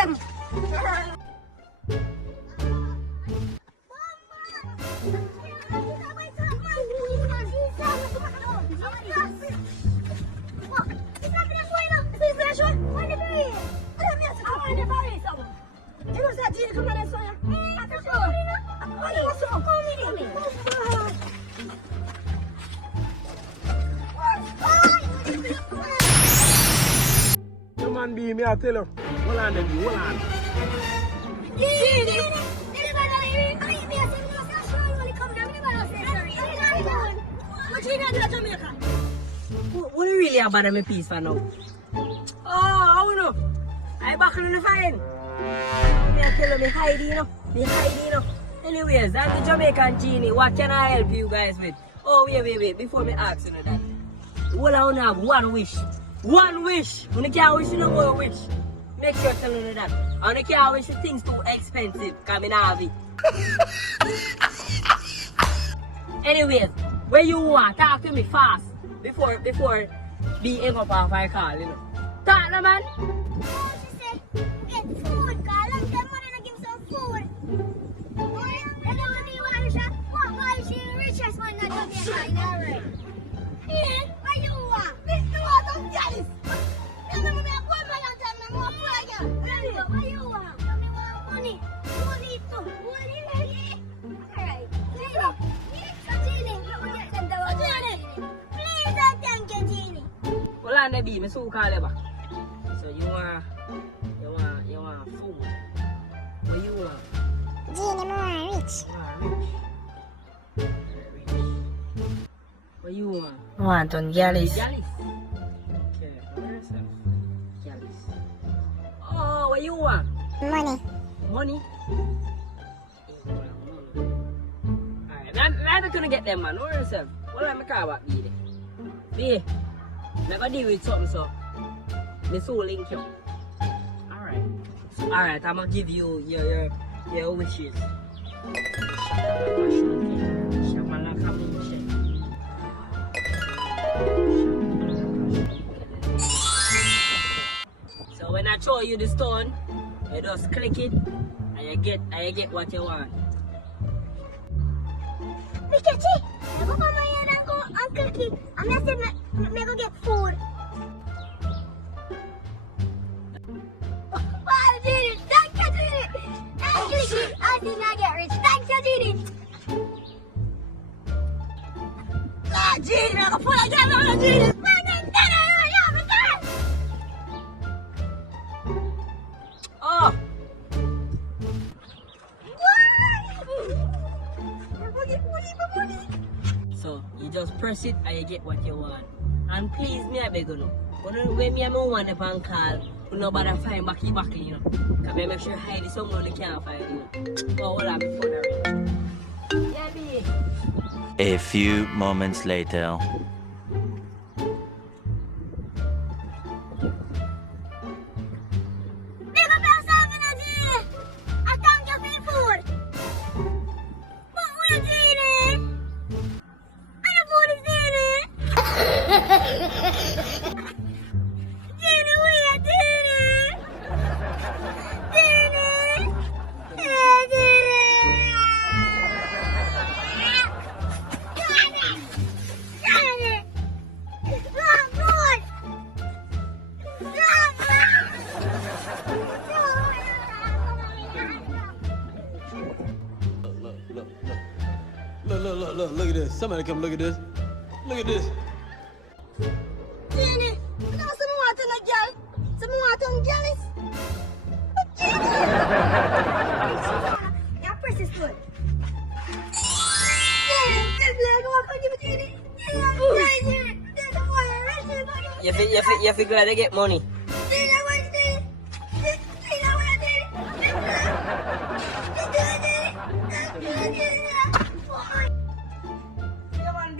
them. Man be me, I tell you. Hold on, baby, hold on. What do you really have about my piece for now? Oh, I don't know. I back on the fine. Me I tell you, me hiding, you know. Me hiding, you know. Anyways, I'm the Jamaican Genie. What can I help you guys with? Oh, wait. Before me ask you that. Well, I only have one wish. One wish. When you can't wish, you no more wish. Make sure to tell you that. And you can't wish things too expensive. Because I don't have it. Anyways, where you want, talk to me fast. Before being up off our call, you know. Talk na man. Oh, she said, get food. Cause long time money to give some food. And then when you want to shop, why she the richest one that don't get mine, alright? Yeah, what you want? Mr. Water, jealous. Tell me, I'm going for long time, I'm more for you. What you want? Tell me want money. Money too. Money, yeah. Alright. Please, I thank you, Genie. Well, I'm the baby, so call you back. So you want food. What you want? Genie, more rich. What you want? I want on Gallis. Gallis? Okay, for yourself. Gallis. Oh, what you want? Money. Money? Alright, I'm gonna get them, man. Know yourself. What am I car about be there? Be. I'm gonna deal with something, so. Me soul link you. Alright, I'm gonna give you your wishes. So when I show you the stone, you just click it and you get what you want. Mr. Chi, I go come here and go and click it. I'm going to say, me go get food. Wow, Genie, thank you, Genie. I click it, I think I get rich. Thank you, Genie. Ah, Genie, I'm full of them, Genie. Oh. So you just press it and you get what you want. And please, me I beg you know. When me and my one upon call, you know bother find back, you know. Because I make sure hide it somewhere they can't find it. Oh, hold on, before the yeah, me. A few moments later. Look at this. Somebody come look at this. Look at this. Genie, you know some water on a girl? Some water on jealous? Yeah, press this good. You figure to get money.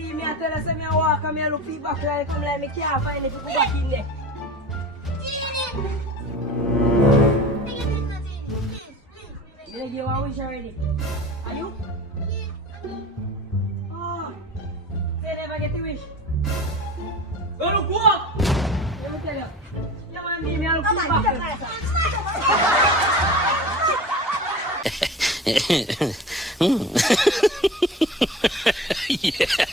Me I tell us me I walk and me I look feedback like come like me can't find it to go back in there. You give you a wish already? Are you? Oh, say never get the wish. Go look go up! Let me tell you. You man me I look feedback. Yeah.